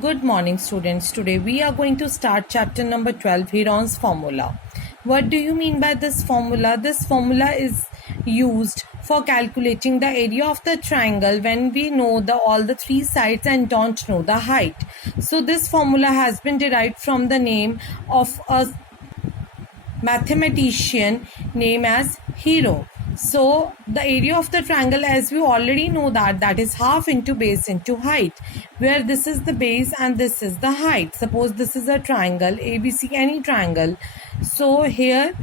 Good morning, students. Today we are going to start chapter number 12, Heron's formula. What do you mean by this formula? This formula is used for calculating the area of the triangle when we know all the three sides and don't know the height. So this formula has been derived from the name of a mathematician named as Heron. So the area of the triangle, as we already know, that is half into base into height, where this is the base and this is the height. Suppose this is a triangle ABC, any triangle. So here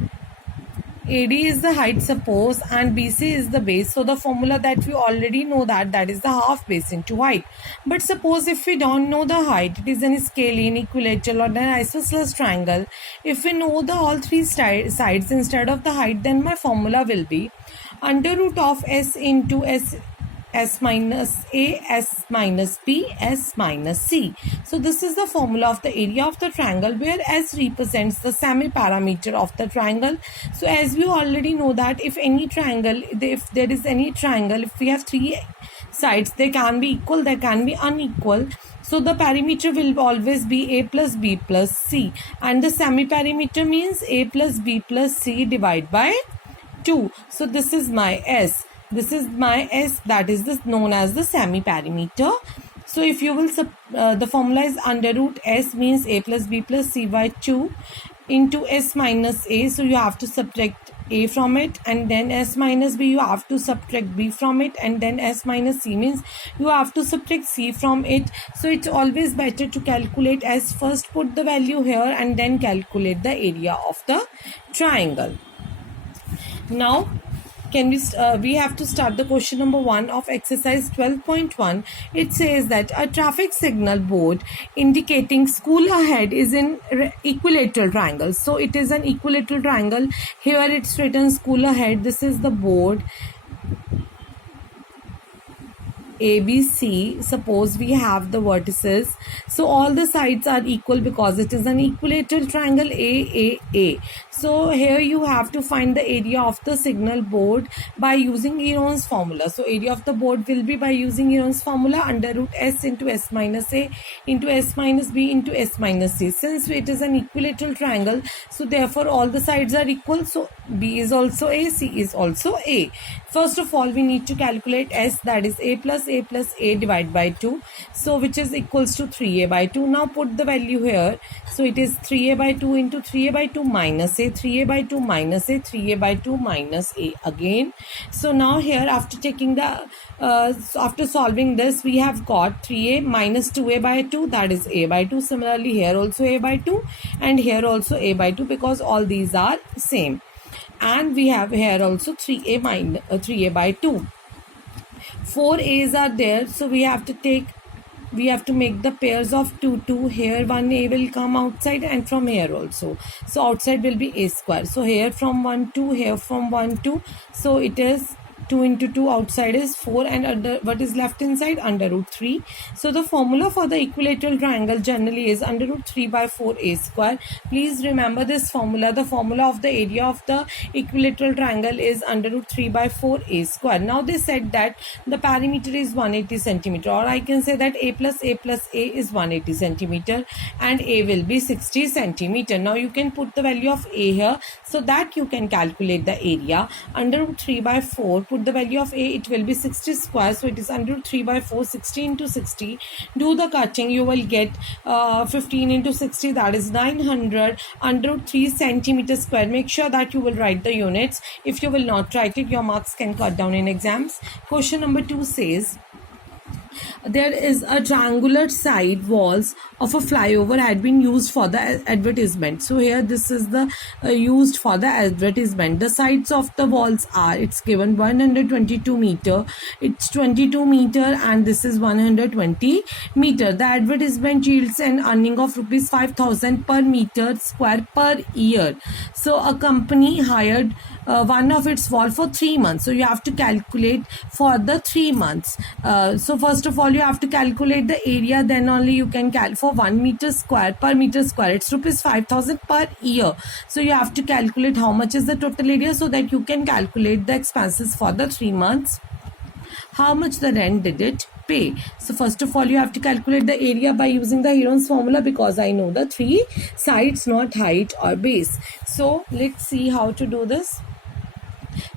AD is the height, suppose, and BC is the base. So the formula that we already know that is the half base into height. But suppose if we don't know the height, it is an scalene, equilateral, or an isosceles triangle. If we know all three sides instead of the height, then my formula will be under root of S into S minus A, S minus B, S minus C. So this is the formula of the area of the triangle, where S represents the semi-parameter of the triangle. So as we already know that if there is any triangle, if we have three sides, they can be equal, they can be unequal. So the perimeter will always be A plus B plus C, and the semi-perimeter means A plus B plus C divided by 2. So this is my S. This is my S, that is known as the semi-perimeter. So if you will, the formula is under root S means A plus B plus C by 2 into S minus A. So you have to subtract A from it, and then S minus B, you have to subtract B from it, and then S minus C means you have to subtract C from it. So it's always better to calculate S first, put the value here, and then calculate the area of the triangle. Now we have to start the question number 1 of exercise 12.1. It says that a traffic signal board indicating school ahead is in equilateral triangle. So it is an equilateral triangle. Here it's written school ahead. This is the board ABC. Suppose we have the vertices, so all the sides are equal because it is an equilateral triangle AAA. So here you have to find the area of the signal board by using Heron's formula. So area of the board will be by using Heron's formula under root S into S minus A into S minus B into S minus C. Since it is an equilateral triangle, so therefore all the sides are equal. So B is also A, C is also A. First of all, we need to calculate S, that is A plus A divided by 2. So which is equals to 3A by 2. Now put the value here. So it is 3A by 2 into 3A by 2 minus A, 3A by 2 minus A, 3A by 2 minus A again. So now here after taking the, after solving this, we have got 3A minus 2A by 2, that is A by 2. Similarly here also A by 2, and here also A by 2, because all these are same. And we have here also 3A minus 3A by 2. 4 A's are there, so we have to make the pairs of 2. Here one A will come outside, and from here also. So outside will be A square. So here from 1 2, here from 1 2. So it is 2 into 2, outside is 4, and under what is left inside, under root 3. So the formula for the equilateral triangle generally is under root 3 by 4 A square. Please remember this formula. The formula of the area of the equilateral triangle is under root 3 by 4 A square. Now they said that the perimeter is 180 centimeter, or I can say that A plus A is 180 centimeter, and A will be 60 centimeter. Now you can put the value of A here, so that you can calculate the area. Under root 3 by 4, put the value of A, it will be 60 square. So it is under root 3 by 4, 60 into 60. Do the cutting, you will get 15 into 60, that is 900 under root 3 centimeter square. Make sure that you will write the units. If you will not write it, your marks can cut down in exams. Question number 2 says, there is a triangular side walls of a flyover had been used for the advertisement. So here this is the used for the advertisement. The sides of the walls are, it's given 122 meter, it's 22 meter, and this is 120 meter. The advertisement yields an earning of rupees 5,000 per meter square per year. So a company hired one of its wall for 3 months. So you have to calculate for the 3 months. So first of all, you have to calculate the area, then only you can calculate for 1 meter square per meter square. It's rupees 5,000 per year. So you have to calculate how much is the total area, so that you can calculate the expenses for the 3 months. How much the rent did it pay. So first of all, you have to calculate the area by using the Heron's formula, because I know the three sides, not height or base. So let's see how to do this.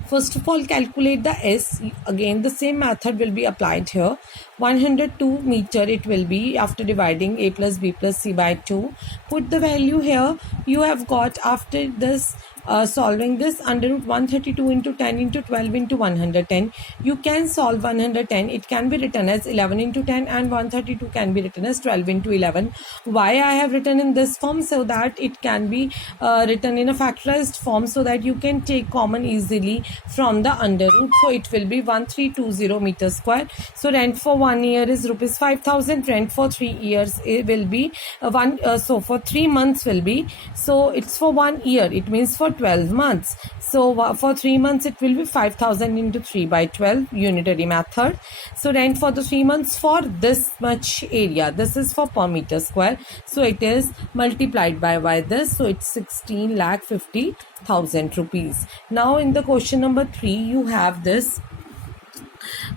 First of all, calculate the S. Again, the same method will be applied here. 102 meter it will be after dividing a plus b plus c by 2. Put the value here. You have got, after this solving this, under root 132 into 10 into 12 into 110. You can solve 110. It can be written as 11 into 10, and 132 can be written as 12 into 11. Why I have written in this form? So that it can be written in a factorized form, so that you can take common easily from the under root. So it will be 1320 meter square. So rent for 1 year is rupees 5,000. Rent for 3 years it will be so for 3 months will be, so it's for 1 year, it means for 12 months. So for 3 months it will be 5,000 into 3 by 12 unitary method. So rent for the 3 months for this much area, this is for per meter square, so it is multiplied by this, so it's 16,50,000 rupees. Now in the question number 3, you have this.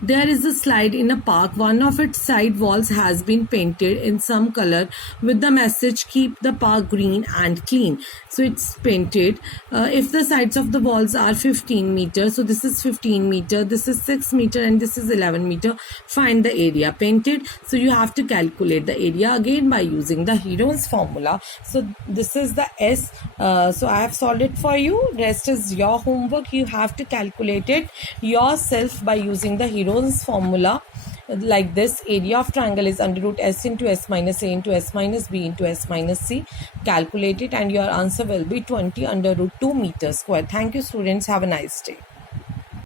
There is a slide in a park. One of its side walls has been painted in some color with the message "Keep the park green and clean." So it's painted. If the sides of the walls are 15 meters, so this is 15 meter, this is 6 meter, and this is 11 meter. Find the area painted. So you have to calculate the area again by using the Heron's formula. So this is the S. So I have solved it for you. Rest is your homework. You have to calculate it yourself by using the Heron's formula. Like this, area of triangle is under root S into S minus A into S minus B into S minus C. Calculate it and your answer will be 20 under root 2 meters square. Thank you, students. Have a nice day.